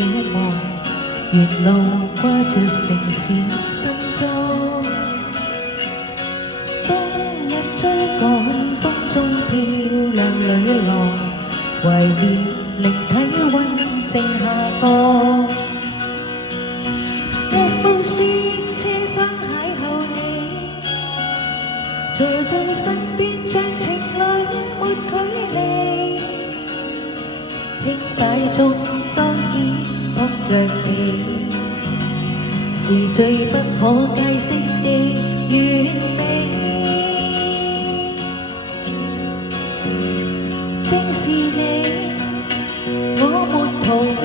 渺茫，沿路掛着城市新裝。冬日追趕風中漂亮女郎，懷念令體溫正下降。一封詩車廂邂逅你，在最身邊像情侶沒距離。輕擺中當肩碰着你，是最不可解釋的完美。正是你，我沒逃避，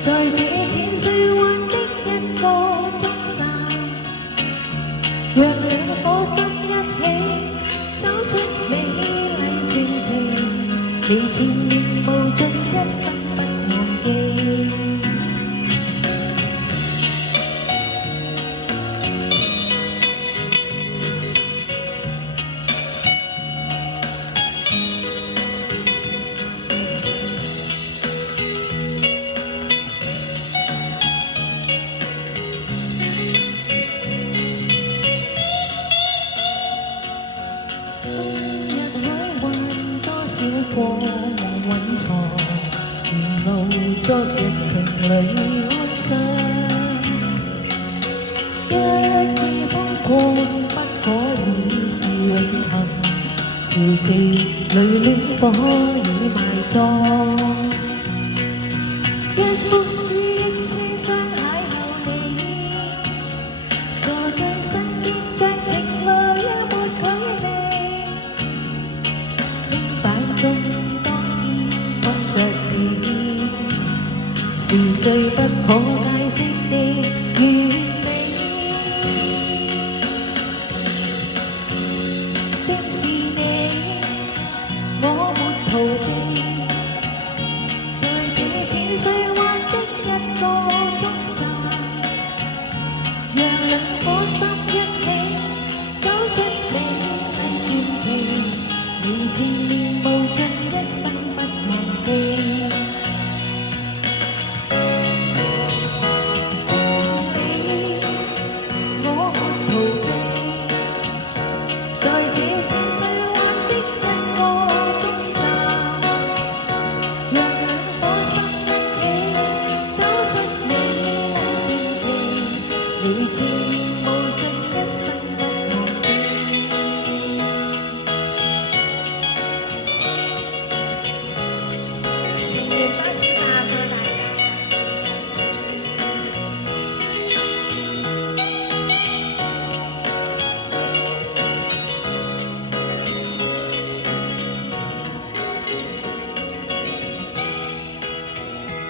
在這淺水灣的一個終站，讓兩顆心一起走出美麗傳奇，你前面無盡一生不忘記。過夢蘊藏，沿路昨日情侶哀傷，一記風光不可以是永恆，潮汐裏戀火已埋葬，一幅